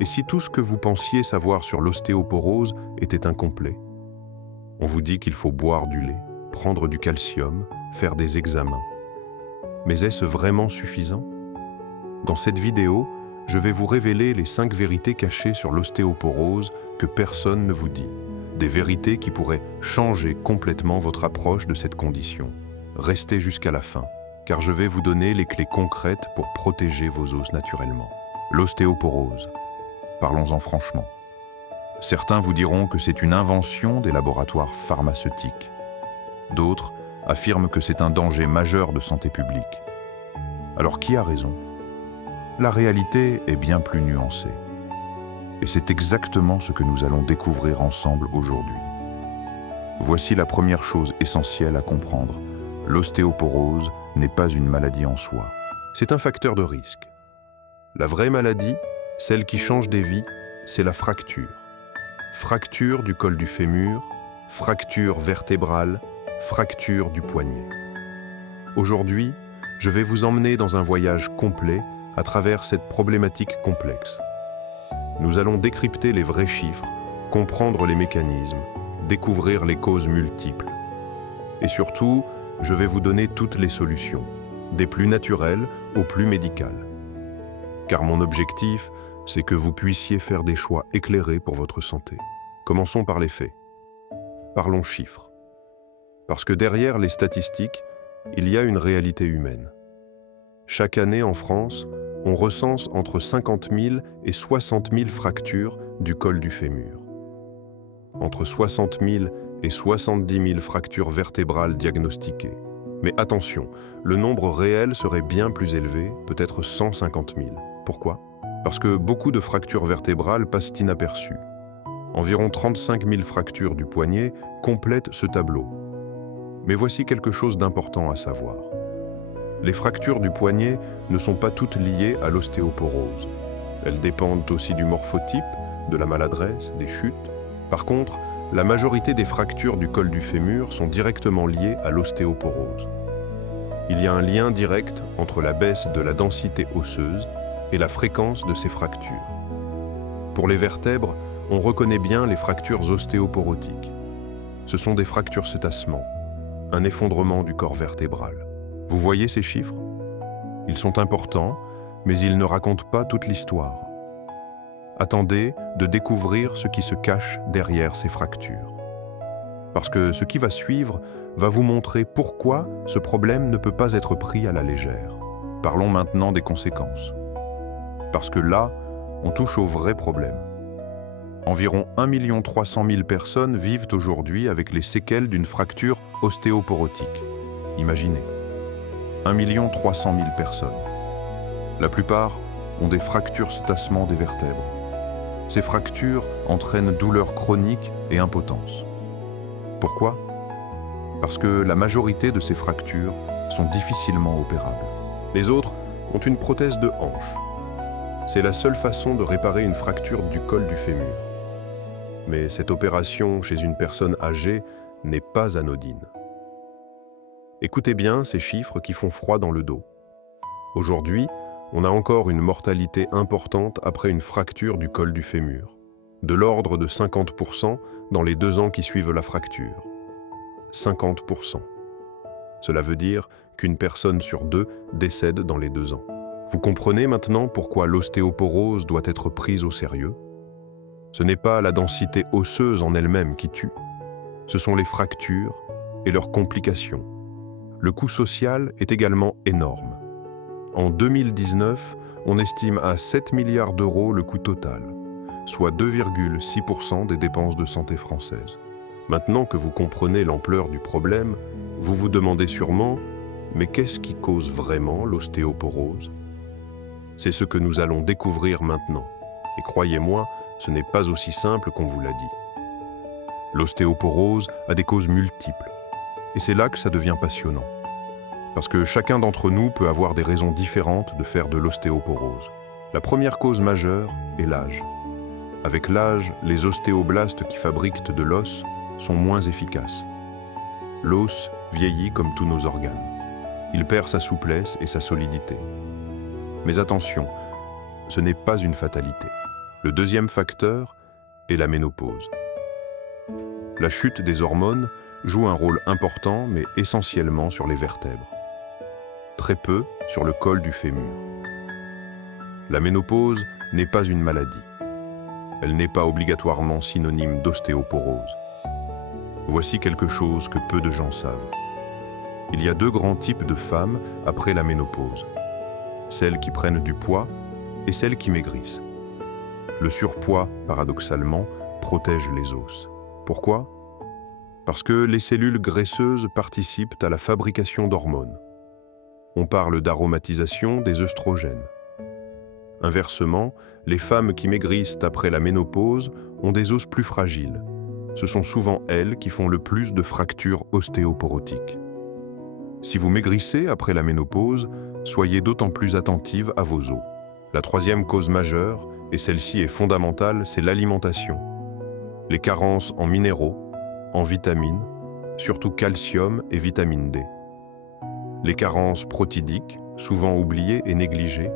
Et si tout ce que vous pensiez savoir sur l'ostéoporose était incomplet? On vous dit qu'il faut boire du lait, prendre du calcium, faire des examens. Mais est-ce vraiment suffisant? Dans cette vidéo, je vais vous révéler les 5 vérités cachées sur l'ostéoporose que personne ne vous dit. Des vérités qui pourraient changer complètement votre approche de cette condition. Restez jusqu'à la fin, car je vais vous donner les clés concrètes pour protéger vos os naturellement. L'ostéoporose. Parlons-en franchement. Certains vous diront que c'est une invention des laboratoires pharmaceutiques. D'autres affirment que c'est un danger majeur de santé publique. Alors qui a raison? La réalité est bien plus nuancée. Et c'est exactement ce que nous allons découvrir ensemble aujourd'hui. Voici la première chose essentielle à comprendre. L'ostéoporose n'est pas une maladie en soi. C'est un facteur de risque. La vraie maladie, celle qui change des vies, c'est la fracture. Fracture du col du fémur, fracture vertébrale, fracture du poignet. Aujourd'hui, je vais vous emmener dans un voyage complet à travers cette problématique complexe. Nous allons décrypter les vrais chiffres, comprendre les mécanismes, découvrir les causes multiples. Et surtout, je vais vous donner toutes les solutions, des plus naturelles aux plus médicales. Car mon objectif, c'est que vous puissiez faire des choix éclairés pour votre santé. Commençons par les faits. Parlons chiffres. Parce que derrière les statistiques, il y a une réalité humaine. Chaque année en France, on recense entre 50 000 et 60 000 fractures du col du fémur. Entre 60 000 et 70 000 fractures vertébrales diagnostiquées. Mais attention, le nombre réel serait bien plus élevé, peut-être 150 000. Pourquoi? Parce que beaucoup de fractures vertébrales passent inaperçues. Environ 35 000 fractures du poignet complètent ce tableau. Mais voici quelque chose d'important à savoir. Les fractures du poignet ne sont pas toutes liées à l'ostéoporose. Elles dépendent aussi du morphotype, de la maladresse, des chutes. Par contre, la majorité des fractures du col du fémur sont directement liées à l'ostéoporose. Il y a un lien direct entre la baisse de la densité osseuse et la fréquence de ces fractures. Pour les vertèbres, on reconnaît bien les fractures ostéoporotiques. Ce sont des fractures se tassement, un effondrement du corps vertébral. Vous voyez ces chiffres? Ils sont importants, mais ils ne racontent pas toute l'histoire. Attendez de découvrir ce qui se cache derrière ces fractures. Parce que ce qui va suivre va vous montrer pourquoi ce problème ne peut pas être pris à la légère. Parlons maintenant des conséquences. Parce que là, on touche au vrai problème. Environ 1 300 000 personnes vivent aujourd'hui avec les séquelles d'une fracture ostéoporotique. Imaginez. 1 300 000 personnes. La plupart ont des fractures se tassement des vertèbres. Ces fractures entraînent douleurs chroniques et impotence. Pourquoi? Parce que la majorité de ces fractures sont difficilement opérables. Les autres ont une prothèse de hanche. C'est la seule façon de réparer une fracture du col du fémur. Mais cette opération chez une personne âgée n'est pas anodine. Écoutez bien ces chiffres qui font froid dans le dos. Aujourd'hui, on a encore une mortalité importante après une fracture du col du fémur, de l'ordre de 50% dans les 2 ans qui suivent la fracture. 50%. Cela veut dire qu'une personne sur 2 décède dans les 2 ans. Vous comprenez maintenant pourquoi l'ostéoporose doit être prise au sérieux? Ce n'est pas la densité osseuse en elle-même qui tue, ce sont les fractures et leurs complications. Le coût social est également énorme. En 2019, on estime à 7 milliards d'euros le coût total, soit 2,6% des dépenses de santé françaises. Maintenant que vous comprenez l'ampleur du problème, vous vous demandez sûrement, mais qu'est-ce qui cause vraiment l'ostéoporose? C'est ce que nous allons découvrir maintenant. Et croyez-moi, ce n'est pas aussi simple qu'on vous l'a dit. L'ostéoporose a des causes multiples. Et c'est là que ça devient passionnant. Parce que chacun d'entre nous peut avoir des raisons différentes de faire de l'ostéoporose. La première cause majeure est l'âge. Avec l'âge, les ostéoblastes qui fabriquent de l'os sont moins efficaces. L'os vieillit comme tous nos organes. Il perd sa souplesse et sa solidité. Mais attention, ce n'est pas une fatalité. Le deuxième facteur est la ménopause. La chute des hormones joue un rôle important, mais essentiellement sur les vertèbres. Très peu sur le col du fémur. La ménopause n'est pas une maladie. Elle n'est pas obligatoirement synonyme d'ostéoporose. Voici quelque chose que peu de gens savent. Il y a deux grands types de femmes après la ménopause. Celles qui prennent du poids et celles qui maigrissent. Le surpoids, paradoxalement, protège les os. Pourquoi? Parce que les cellules graisseuses participent à la fabrication d'hormones. On parle d'aromatisation des œstrogènes. Inversement, les femmes qui maigrissent après la ménopause ont des os plus fragiles. Ce sont souvent elles qui font le plus de fractures ostéoporotiques. Si vous maigrissez après la ménopause, soyez d'autant plus attentive à vos os. La troisième cause majeure, et celle-ci est fondamentale, c'est l'alimentation. Les carences en minéraux, en vitamines, surtout calcium et vitamine D. Les carences protidiques, souvent oubliées et négligées,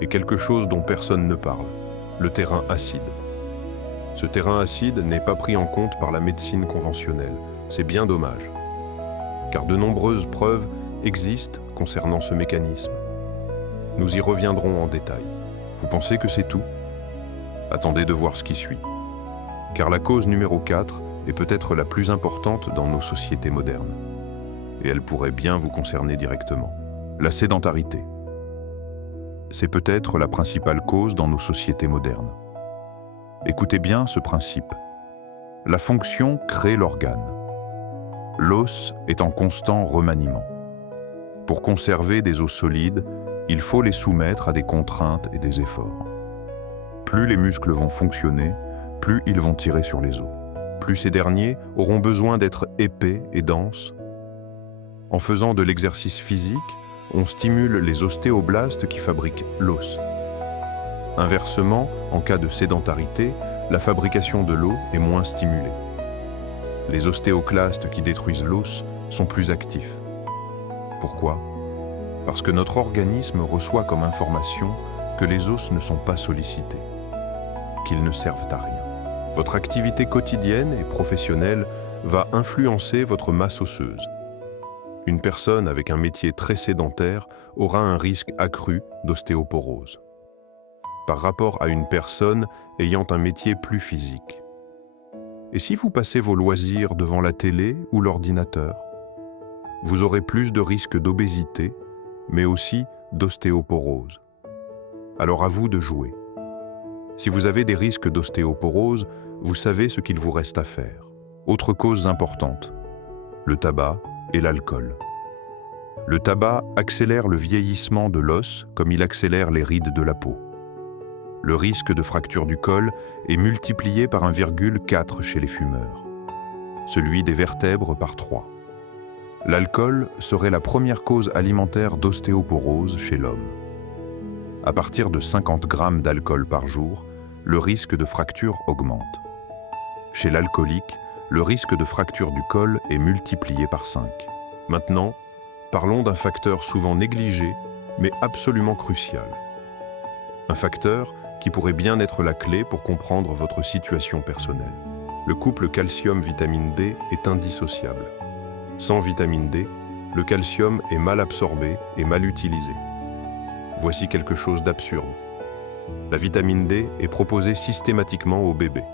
et quelque chose dont personne ne parle, le terrain acide. Ce terrain acide n'est pas pris en compte par la médecine conventionnelle. C'est bien dommage, car de nombreuses preuves existent concernant ce mécanisme. Nous y reviendrons en détail. Vous pensez que c'est tout? Attendez de voir ce qui suit. Car la cause numéro 4 est peut-être la plus importante dans nos sociétés modernes. Et elle pourrait bien vous concerner directement. La sédentarité. C'est peut-être la principale cause dans nos sociétés modernes. Écoutez bien ce principe. La fonction crée l'organe. L'os est en constant remaniement. Pour conserver des os solides, il faut les soumettre à des contraintes et des efforts. Plus les muscles vont fonctionner, plus ils vont tirer sur les os. Plus ces derniers auront besoin d'être épais et denses. En faisant de l'exercice physique, on stimule les ostéoblastes qui fabriquent l'os. Inversement, en cas de sédentarité, la fabrication de l'os est moins stimulée. Les ostéoclastes qui détruisent l'os sont plus actifs. Pourquoi? Parce que notre organisme reçoit comme information que les os ne sont pas sollicités, qu'ils ne servent à rien. Votre activité quotidienne et professionnelle va influencer votre masse osseuse. Une personne avec un métier très sédentaire aura un risque accru d'ostéoporose, par rapport à une personne ayant un métier plus physique. Et si vous passez vos loisirs devant la télé ou l'ordinateur, vous aurez plus de risques d'obésité, mais aussi d'ostéoporose. Alors à vous de jouer. Si vous avez des risques d'ostéoporose, vous savez ce qu'il vous reste à faire. Autre cause importante, le tabac et l'alcool. Le tabac accélère le vieillissement de l'os comme il accélère les rides de la peau. Le risque de fracture du col est multiplié par 1,4 chez les fumeurs, celui des vertèbres par 3. L'alcool serait la première cause alimentaire d'ostéoporose chez l'homme. À partir de 50 grammes d'alcool par jour, le risque de fracture augmente. Chez l'alcoolique, le risque de fracture du col est multiplié par 5. Maintenant, parlons d'un facteur souvent négligé, mais absolument crucial. Un facteur qui pourrait bien être la clé pour comprendre votre situation personnelle. Le couple calcium-vitamine D est indissociable. Sans vitamine D, le calcium est mal absorbé et mal utilisé. Voici quelque chose d'absurde. La vitamine D est proposée systématiquement aux bébés.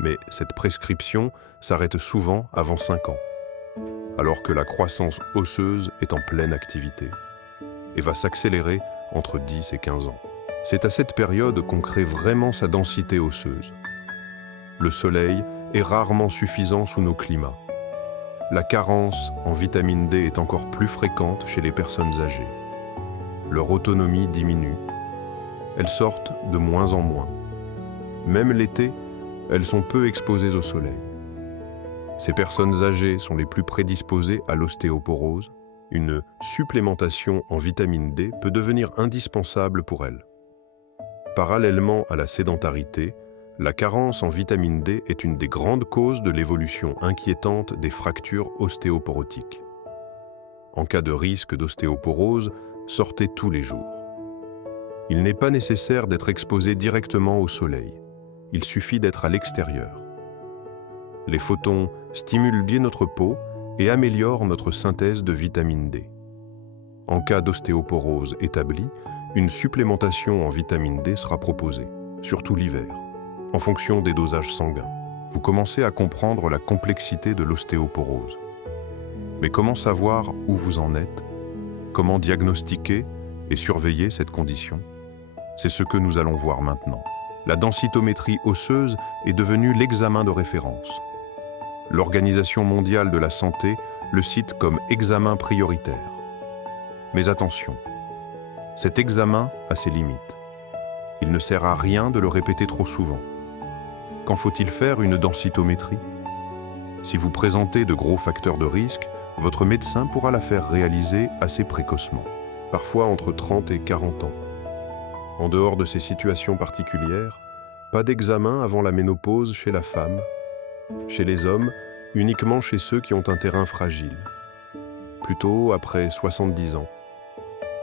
Mais cette prescription s'arrête souvent avant 5 ans, alors que la croissance osseuse est en pleine activité et va s'accélérer entre 10 et 15 ans. C'est à cette période qu'on crée vraiment sa densité osseuse. Le soleil est rarement suffisant sous nos climats. La carence en vitamine D est encore plus fréquente chez les personnes âgées. Leur autonomie diminue. Elles sortent de moins en moins. Même l'été, elles sont peu exposées au soleil. Ces personnes âgées sont les plus prédisposées à l'ostéoporose. Une supplémentation en vitamine D peut devenir indispensable pour elles. Parallèlement à la sédentarité, la carence en vitamine D est une des grandes causes de l'évolution inquiétante des fractures ostéoporotiques. En cas de risque d'ostéoporose, sortez tous les jours. Il n'est pas nécessaire d'être exposé directement au soleil. Il suffit d'être à l'extérieur. Les photons stimulent bien notre peau et améliorent notre synthèse de vitamine D. En cas d'ostéoporose établie, une supplémentation en vitamine D sera proposée, surtout l'hiver, en fonction des dosages sanguins. Vous commencez à comprendre la complexité de l'ostéoporose. Mais comment savoir où vous en êtes? Comment diagnostiquer et surveiller cette condition? C'est ce que nous allons voir maintenant. La densitométrie osseuse est devenue l'examen de référence. L'Organisation mondiale de la santé le cite comme examen prioritaire. Mais attention, cet examen a ses limites. Il ne sert à rien de le répéter trop souvent. Quand faut-il faire une densitométrie? Si vous présentez de gros facteurs de risque, votre médecin pourra la faire réaliser assez précocement, parfois entre 30 et 40 ans. En dehors de ces situations particulières, pas d'examen avant la ménopause chez la femme. Chez les hommes, uniquement chez ceux qui ont un terrain fragile. Plutôt après 70 ans.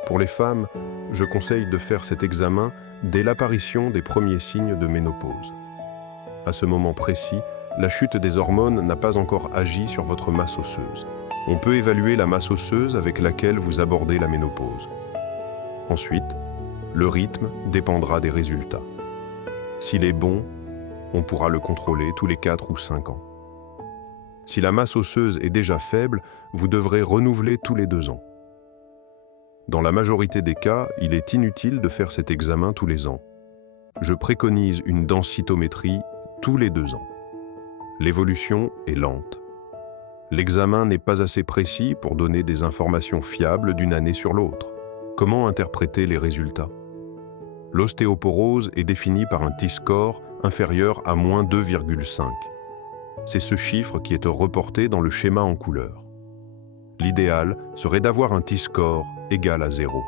Pour les femmes, je conseille de faire cet examen dès l'apparition des premiers signes de ménopause. À ce moment précis, la chute des hormones n'a pas encore agi sur votre masse osseuse. On peut évaluer la masse osseuse avec laquelle vous abordez la ménopause. Ensuite, le rythme dépendra des résultats. S'il est bon, on pourra le contrôler tous les 4 ou 5 ans. Si la masse osseuse est déjà faible, vous devrez renouveler tous les 2 ans. Dans la majorité des cas, il est inutile de faire cet examen tous les ans. Je préconise une densitométrie tous les 2 ans. L'évolution est lente. L'examen n'est pas assez précis pour donner des informations fiables d'une année sur l'autre. Comment interpréter les résultats? L'ostéoporose est définie par un T-score inférieur à moins 2,5. C'est ce chiffre qui est reporté dans le schéma en couleur. L'idéal serait d'avoir un T-score égal à 0.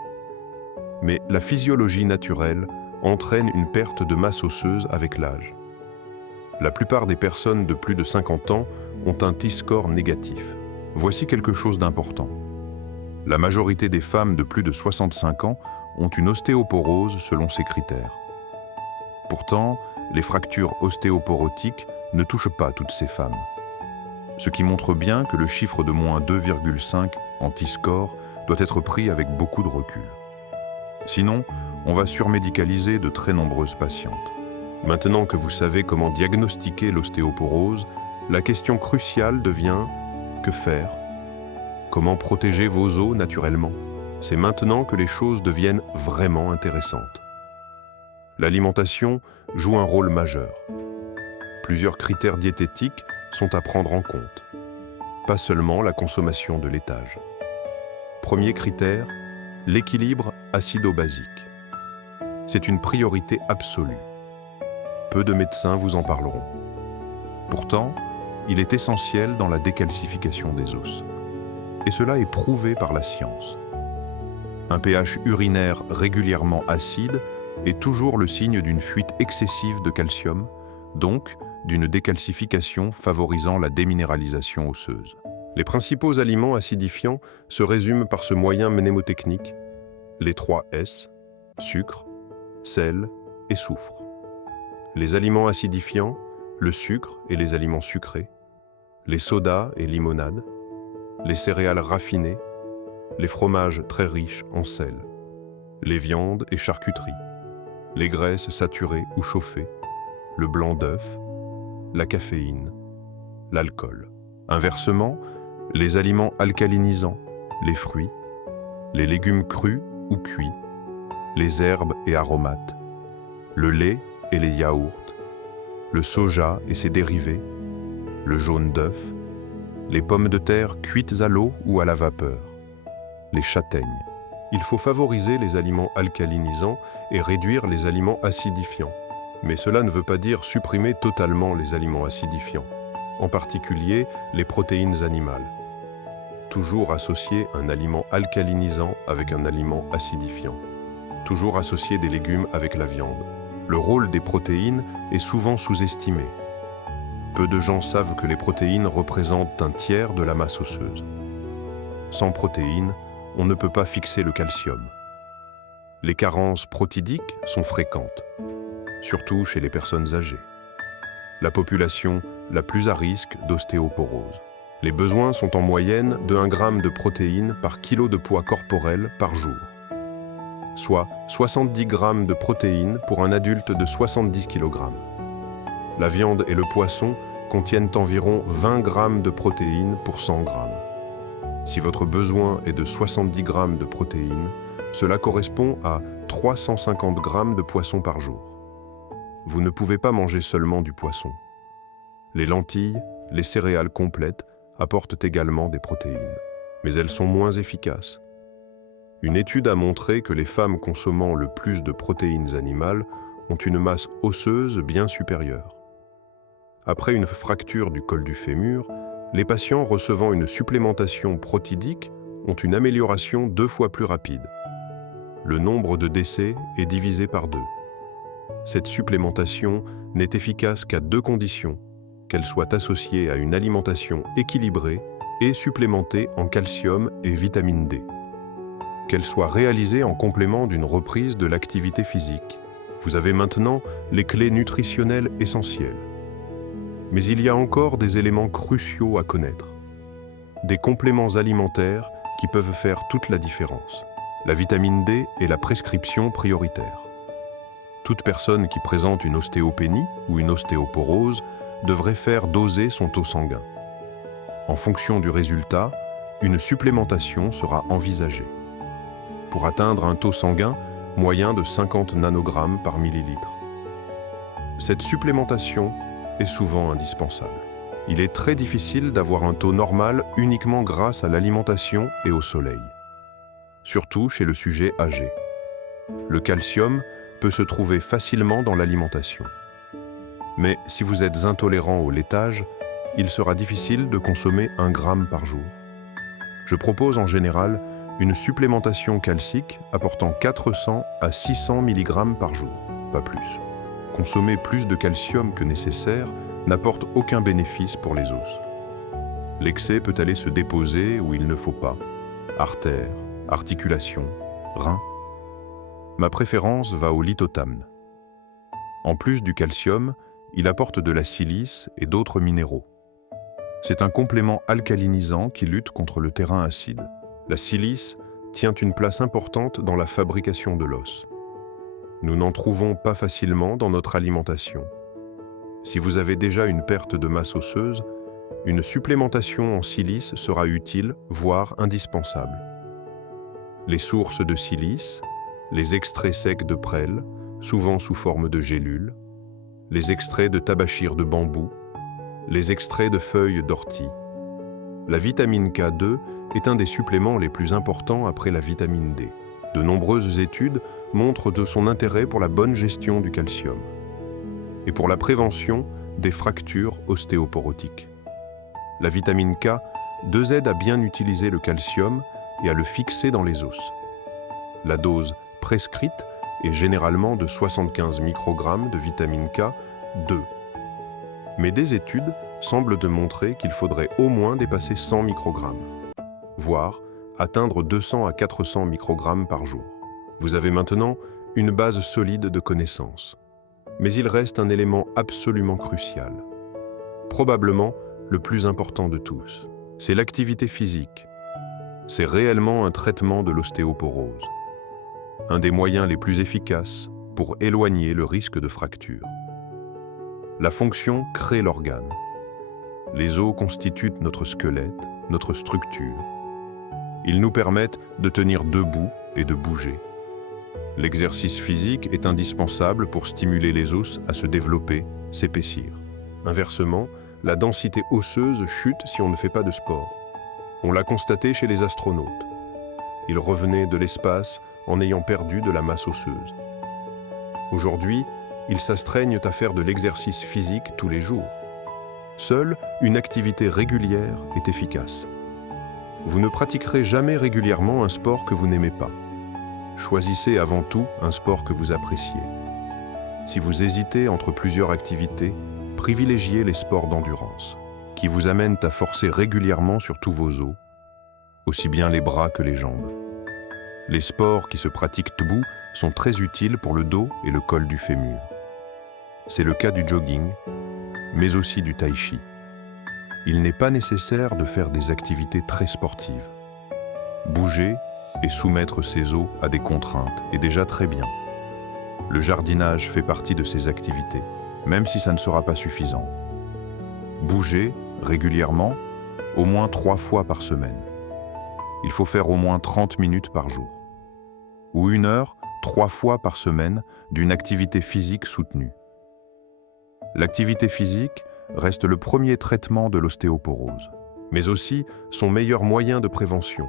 Mais la physiologie naturelle entraîne une perte de masse osseuse avec l'âge. La plupart des personnes de plus de 50 ans ont un T-score négatif. Voici quelque chose d'important. La majorité des femmes de plus de 65 ans ont une ostéoporose selon ces critères. Pourtant, les fractures ostéoporotiques ne touchent pas toutes ces femmes. Ce qui montre bien que le chiffre de moins 2,5 en T-score doit être pris avec beaucoup de recul. Sinon, on va surmédicaliser de très nombreuses patientes. Maintenant que vous savez comment diagnostiquer l'ostéoporose, la question cruciale devient « que faire ?» Comment protéger vos os naturellement? C'est maintenant que les choses deviennent vraiment intéressantes. L'alimentation joue un rôle majeur. Plusieurs critères diététiques sont à prendre en compte, pas seulement la consommation de laitage. Premier critère, l'équilibre acido-basique. C'est une priorité absolue. Peu de médecins vous en parleront. Pourtant, il est essentiel dans la décalcification des os. Et cela est prouvé par la science. Un pH urinaire régulièrement acide est toujours le signe d'une fuite excessive de calcium, donc d'une décalcification favorisant la déminéralisation osseuse. Les principaux aliments acidifiants se résument par ce moyen mnémotechnique, les 3 S, sucre, sel et soufre. Les aliments acidifiants, le sucre et les aliments sucrés, les sodas et limonades, les céréales raffinées, les fromages très riches en sel, les viandes et charcuteries, les graisses saturées ou chauffées, le blanc d'œuf, la caféine, l'alcool. Inversement, les aliments alcalinisants, les fruits, les légumes crus ou cuits, les herbes et aromates, le lait et les yaourts, le soja et ses dérivés, le jaune d'œuf, les pommes de terre cuites à l'eau ou à la vapeur, les châtaignes. Il faut favoriser les aliments alcalinisants et réduire les aliments acidifiants. Mais cela ne veut pas dire supprimer totalement les aliments acidifiants, en particulier les protéines animales. Toujours associer un aliment alcalinisant avec un aliment acidifiant. Toujours associer des légumes avec la viande. Le rôle des protéines est souvent sous-estimé. Peu de gens savent que les protéines représentent un tiers de la masse osseuse. Sans protéines, on ne peut pas fixer le calcium. Les carences protidiques sont fréquentes, surtout chez les personnes âgées. La population la plus à risque d'ostéoporose. Les besoins sont en moyenne de 1 g de protéines par kilo de poids corporel par jour, soit 70 g de protéines pour un adulte de 70 kg. La viande et le poisson contiennent environ 20 g de protéines pour 100 g. Si votre besoin est de 70 g de protéines, cela correspond à 350 g de poisson par jour. Vous ne pouvez pas manger seulement du poisson. Les lentilles, les céréales complètes apportent également des protéines, mais elles sont moins efficaces. Une étude a montré que les femmes consommant le plus de protéines animales ont une masse osseuse bien supérieure. Après une fracture du col du fémur, les patients recevant une supplémentation protidique ont une amélioration 2 fois plus rapide. Le nombre de décès est divisé par 2. Cette supplémentation n'est efficace qu'à 2 conditions: qu'elle soit associée à une alimentation équilibrée et supplémentée en calcium et vitamine D. Qu'elle soit réalisée en complément d'une reprise de l'activité physique. Vous avez maintenant les clés nutritionnelles essentielles. Mais il y a encore des éléments cruciaux à connaître. Des compléments alimentaires qui peuvent faire toute la différence. La vitamine D est la prescription prioritaire. Toute personne qui présente une ostéopénie ou une ostéoporose devrait faire doser son taux sanguin. En fonction du résultat, une supplémentation sera envisagée. Pour atteindre un taux sanguin moyen de 50 nanogrammes par millilitre. Cette supplémentation est souvent indispensable. Il est très difficile d'avoir un taux normal uniquement grâce à l'alimentation et au soleil, surtout chez le sujet âgé. Le calcium peut se trouver facilement dans l'alimentation. Mais si vous êtes intolérant au laitage, il sera difficile de consommer 1 gramme par jour. Je propose en général une supplémentation calcique apportant 400 à 600 mg par jour, pas plus. Consommer plus de calcium que nécessaire n'apporte aucun bénéfice pour les os. L'excès peut aller se déposer où il ne faut pas: artères, articulations, reins. Ma préférence va au lithotamne. En plus du calcium, il apporte de la silice et d'autres minéraux. C'est un complément alcalinisant qui lutte contre le terrain acide. La silice tient une place importante dans la fabrication de l'os. Nous n'en trouvons pas facilement dans notre alimentation. Si vous avez déjà une perte de masse osseuse, une supplémentation en silice sera utile, voire indispensable. Les sources de silice, les extraits secs de prêle, souvent sous forme de gélules, les extraits de tabachir de bambou, les extraits de feuilles d'ortie. La vitamine K2 est un des suppléments les plus importants après la vitamine D. De nombreuses études montrent de son intérêt pour la bonne gestion du calcium et pour la prévention des fractures ostéoporotiques. La vitamine K2 aide à bien utiliser le calcium et à le fixer dans les os. La dose prescrite est généralement de 75 microgrammes de vitamine K2. Mais des études semblent démontrer qu'il faudrait au moins dépasser 100 microgrammes, voire atteindre 200 à 400 microgrammes par jour. Vous avez maintenant une base solide de connaissances. Mais il reste un élément absolument crucial, probablement le plus important de tous. C'est l'activité physique. C'est réellement un traitement de l'ostéoporose, un des moyens les plus efficaces pour éloigner le risque de fracture. La fonction crée l'organe. Les os constituent notre squelette, notre structure. Ils nous permettent de tenir debout et de bouger. L'exercice physique est indispensable pour stimuler les os à se développer, s'épaissir. Inversement, la densité osseuse chute si on ne fait pas de sport. On l'a constaté chez les astronautes. Ils revenaient de l'espace en ayant perdu de la masse osseuse. Aujourd'hui, ils s'astreignent à faire de l'exercice physique tous les jours. Seule une activité régulière est efficace. Vous ne pratiquerez jamais régulièrement un sport que vous n'aimez pas. Choisissez avant tout un sport que vous appréciez. Si vous hésitez entre plusieurs activités, privilégiez les sports d'endurance, qui vous amènent à forcer régulièrement sur tous vos os, aussi bien les bras que les jambes. Les sports qui se pratiquent debout sont très utiles pour le dos et le col du fémur. C'est le cas du jogging, mais aussi du tai chi. Il n'est pas nécessaire de faire des activités très sportives. Bouger et soumettre ses os à des contraintes est déjà très bien. Le jardinage fait partie de ces activités, même si ça ne sera pas suffisant. Bouger régulièrement, au moins 3 fois par semaine. Il faut faire au moins 30 minutes par jour. Ou 1 heure, 3 fois par semaine, d'une activité physique soutenue. L'activité physique reste le premier traitement de l'ostéoporose, mais aussi son meilleur moyen de prévention.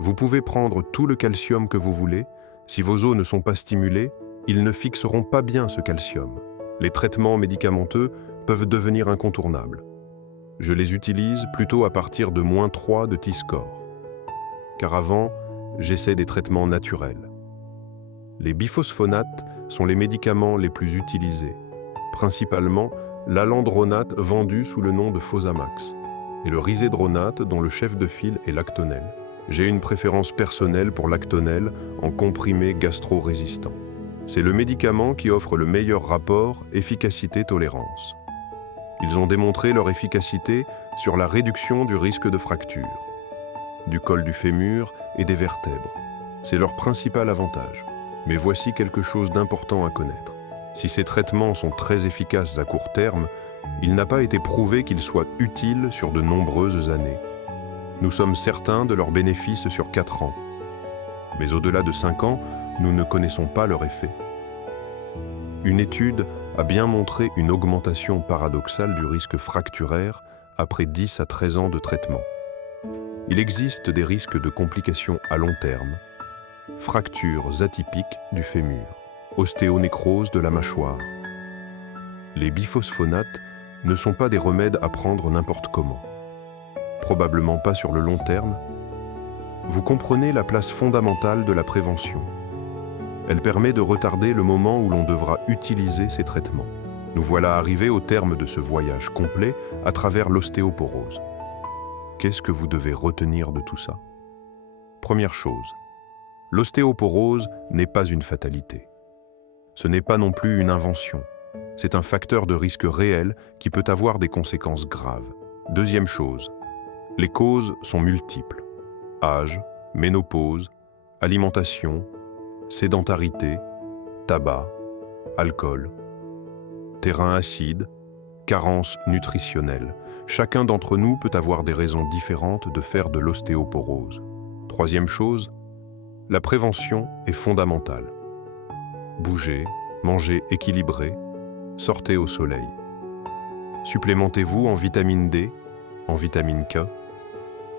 Vous pouvez prendre tout le calcium que vous voulez, si vos os ne sont pas stimulés, ils ne fixeront pas bien ce calcium. Les traitements médicamenteux peuvent devenir incontournables. Je les utilise plutôt à partir de -3 de T-score. Car avant, j'essaie des traitements naturels. Les biphosphonates sont les médicaments les plus utilisés, principalement l'alendronate vendu sous le nom de Fosamax et le risédronate dont le chef de file est Lactonel. J'ai une préférence personnelle pour Lactonel en comprimé gastro-résistant. C'est le médicament qui offre le meilleur rapport efficacité-tolérance. Ils ont démontré leur efficacité sur la réduction du risque de fracture, du col du fémur et des vertèbres. C'est leur principal avantage. Mais voici quelque chose d'important à connaître. Si ces traitements sont très efficaces à court terme, il n'a pas été prouvé qu'ils soient utiles sur de nombreuses années. Nous sommes certains de leurs bénéfices sur 4 ans. Mais au-delà de 5 ans, nous ne connaissons pas leur effet. Une étude a bien montré une augmentation paradoxale du risque fracturaire après 10 à 13 ans de traitement. Il existe des risques de complications à long terme, fractures atypiques du fémur, ostéonécrose de la mâchoire. Les biphosphonates ne sont pas des remèdes à prendre n'importe comment. Probablement pas sur le long terme. Vous comprenez la place fondamentale de la prévention. Elle permet de retarder le moment où l'on devra utiliser ces traitements. Nous voilà arrivés au terme de ce voyage complet à travers l'ostéoporose. Qu'est-ce que vous devez retenir de tout ça? Première chose, l'ostéoporose n'est pas une fatalité. Ce n'est pas non plus une invention. C'est un facteur de risque réel qui peut avoir des conséquences graves. Deuxième chose, les causes sont multiples. Âge, ménopause, alimentation, sédentarité, tabac, alcool, terrain acide, carence nutritionnelle. Chacun d'entre nous peut avoir des raisons différentes de faire de l'ostéoporose. Troisième chose, la prévention est fondamentale. Bougez, mangez équilibré, sortez au soleil. Supplémentez-vous en vitamine D, en vitamine K,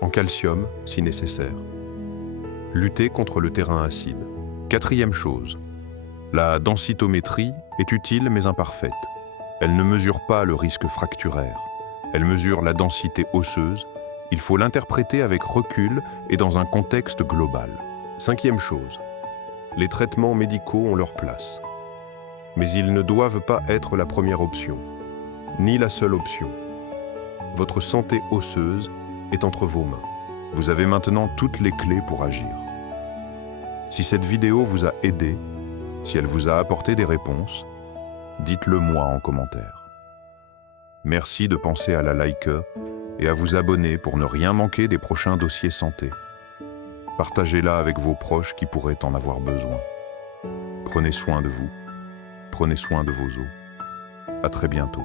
en calcium si nécessaire. Luttez contre le terrain acide. Quatrième chose, la densitométrie est utile mais imparfaite. Elle ne mesure pas le risque fracturaire. Elle mesure la densité osseuse. Il faut l'interpréter avec recul et dans un contexte global. Cinquième chose, les traitements médicaux ont leur place. Mais ils ne doivent pas être la première option, ni la seule option. Votre santé osseuse est entre vos mains. Vous avez maintenant toutes les clés pour agir. Si cette vidéo vous a aidé, si elle vous a apporté des réponses, dites-le moi en commentaire. Merci de penser à la liker et à vous abonner pour ne rien manquer des prochains dossiers santé. Partagez-la avec vos proches qui pourraient en avoir besoin. Prenez soin de vous, prenez soin de vos os. À très bientôt.